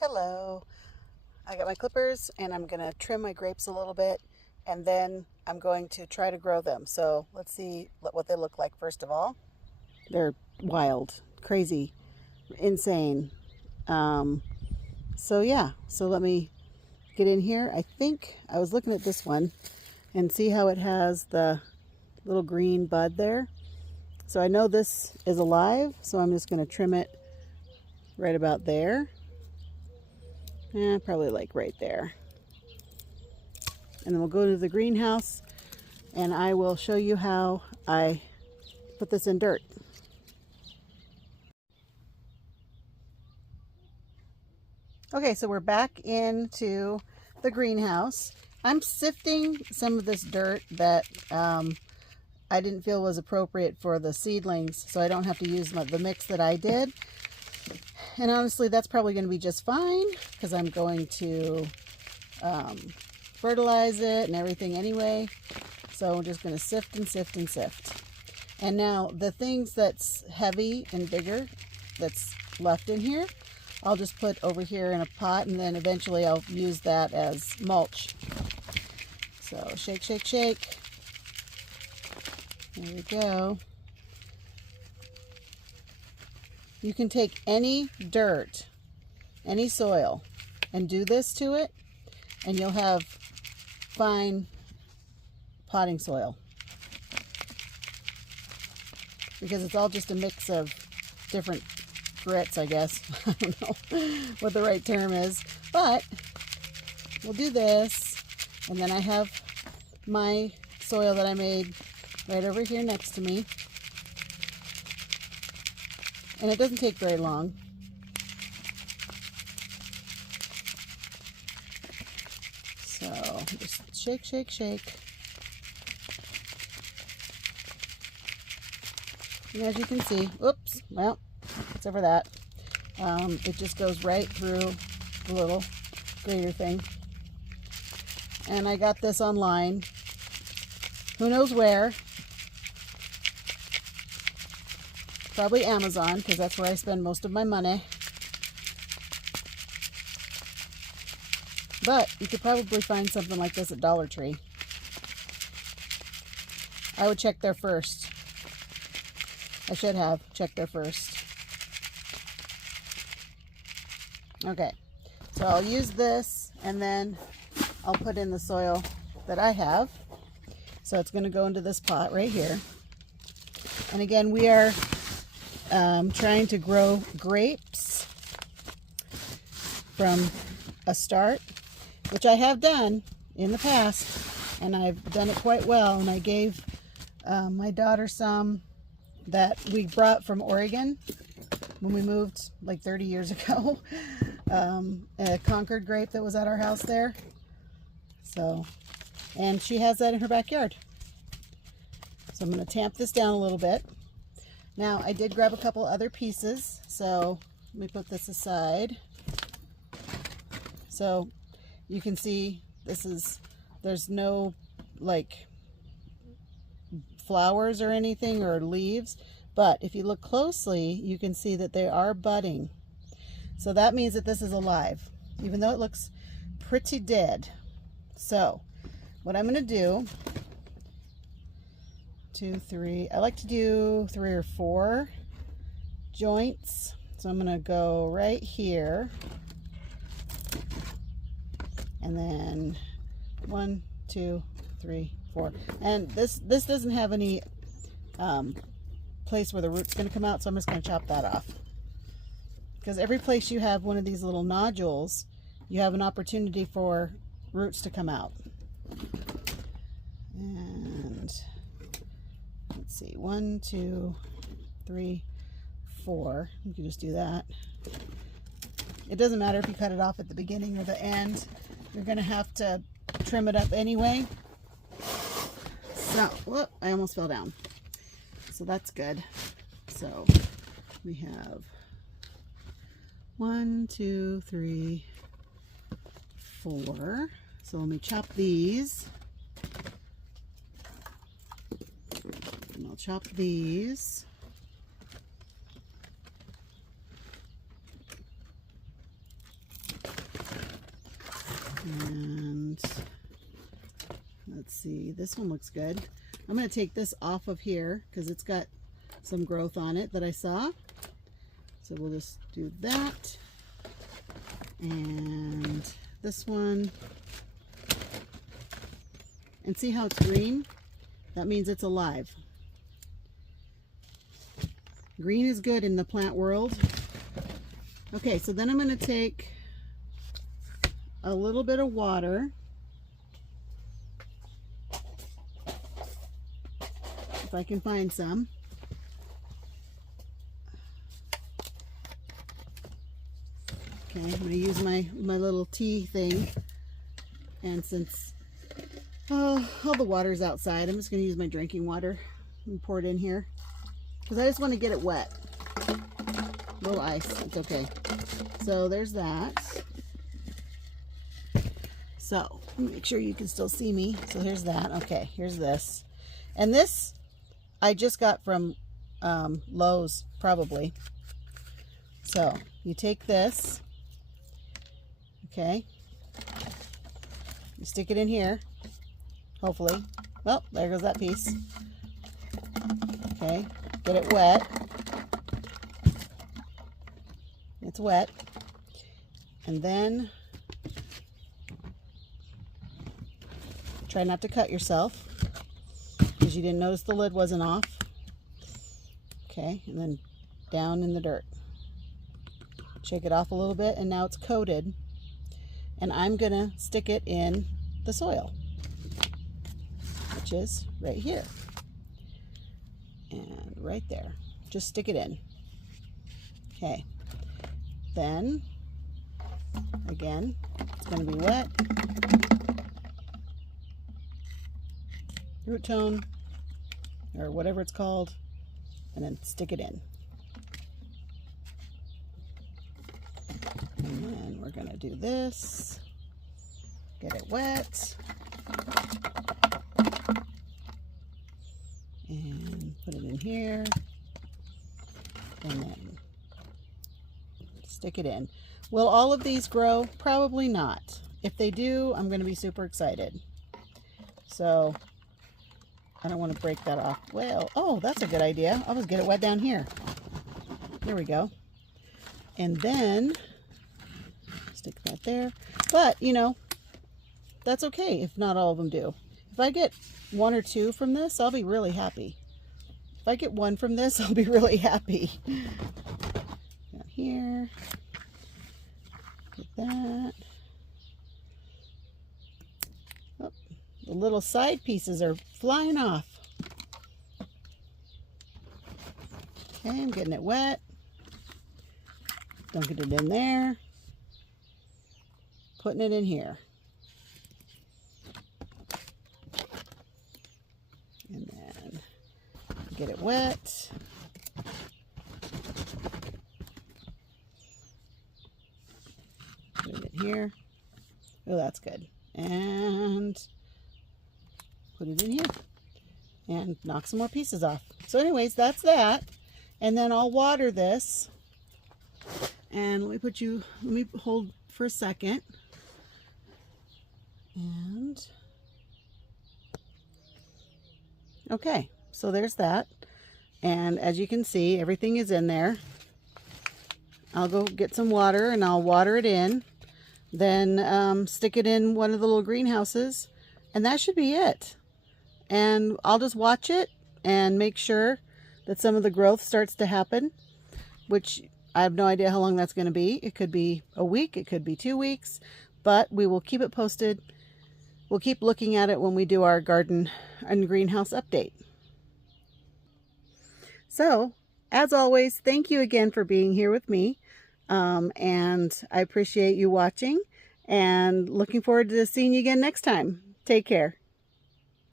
Hello. I got my clippers and I'm going to trim my grapes a little bit and then I'm going to try to grow them. So let's see what they look like first of all. They're wild, crazy, insane. Um, so let me get in here. I think I was looking at this one and see how it has the little green bud there. So I know this is alive, so I'm just going to trim it right about there. Probably like right there. And then we'll go to the greenhouse and I will show you how I put this in dirt. Okay, so we're back into the greenhouse. I'm sifting some of this dirt that I didn't feel was appropriate for the seedlings, so I don't have to use the mix that I did. And honestly, that's probably going to be just fine because I'm going to fertilize it and everything anyway. So I'm just going to sift and sift and sift. And now the things that's heavy and bigger that's left in here, I'll just put over here in a pot and then eventually I'll use that as mulch. So shake, shake, shake. There we go. You can take any dirt, any soil, and do this to it, and you'll have fine potting soil. Because it's all just a mix of different grits, I guess. I don't know what the right term is, but we'll do this, and then I have my soil that I made right over here next to me. And it doesn't take very long. So just shake, shake, shake. And as you can see, oops, well, except for that, it just goes right through the little grater thing. And I got this online. Who knows where? Probably Amazon, because that's where I spend most of my money. But you could probably find something like this at Dollar Tree. I would check there first. I should have checked there first. Okay, so I'll use this and then I'll put in the soil that I have. So it's going to go into this pot right here. And again, we are trying to grow grapes from a start, which I have done in the past, and I've done it quite well. And I gave my daughter some that we brought from Oregon when we moved like 30 years ago. A Concord grape that was at our house there. So, and she has that in her backyard. So I'm going to tamp this down a little bit. Now, I did grab a couple other pieces, so let me put this aside. So you can see there's no like flowers or anything or leaves, but if you look closely, you can see that they are budding. So that means that this is alive, even though it looks pretty dead. So what I'm going to do, 2, 3, I like to do 3 or 4 joints. So I'm going to go right here, and then 1, 2, 3, 4. And this doesn't have any place where the root's going to come out, so I'm just going to chop that off. Because every place you have one of these little nodules, you have an opportunity for roots to come out. And let's see, 1, 2, 3, 4. You can just do that. It doesn't matter if you cut it off at the beginning or the end. You're going to have to trim it up anyway. So, whoop, I almost fell down. So that's good. So we have 1, 2, 3, 4. So let me chop these. And I'll chop these. And let's see, this one looks good. I'm going to take this off of here because it's got some growth on it that I saw. So we'll just do that. And this one. And see how it's green? That means it's alive. Green is good in the plant world. Okay, so then I'm going to take a little bit of water. If I can find some. Okay, I'm going to use my little tea thing. And since all the water's outside, I'm just going to use my drinking water and pour it in here. Because I just want to get it wet. A little ice, it's okay. So there's that. So, make sure you can still see me. So here's that. Okay, here's this. And this I just got from Lowe's, probably. So, you take this. Okay. You stick it in here. Hopefully. Well, there goes that piece. Okay. Get it wet. It's wet. And then try not to cut yourself because you didn't notice the lid wasn't off. Okay, and then down in the dirt. Shake it off a little bit, and now it's coated. And I'm gonna stick it in the soil, which is right here. And right there. Just stick it in. Okay. Then, again, it's going to be wet. Root tone, or whatever it's called, and then stick it in. And then we're going to do this. Get it wet. And put it in here. And then stick it in. Will all of these grow? Probably not. If they do, I'm going to be super excited. So, I don't want to break that off. Well, oh, that's a good idea. I'll just get it wet down here. There we go. And then, stick that there. But, you know, that's okay if not all of them do. If I get one or two from this, I'll be really happy. If I get one from this, I'll be really happy. Down here. Get that. Oh, the little side pieces are flying off. Okay, I'm getting it wet. Dunking it in there. Putting it in here. And then get it wet. Put it in here. Oh, that's good. And put it in here. And knock some more pieces off. So anyways, that's that. And then I'll water this. And let me hold for a second. And okay, so there's that. And as you can see, everything is in there. I'll go get some water and I'll water it in. Then stick it in one of the little greenhouses. And that should be it. And I'll just watch it and make sure that some of the growth starts to happen, which I have no idea how long that's going to be. It could be a week, it could be 2 weeks, but we will keep it posted. We'll keep looking at it when we do our garden and greenhouse update. So, as always, thank you again for being here with me. And I appreciate you watching and looking forward to seeing you again next time. Take care.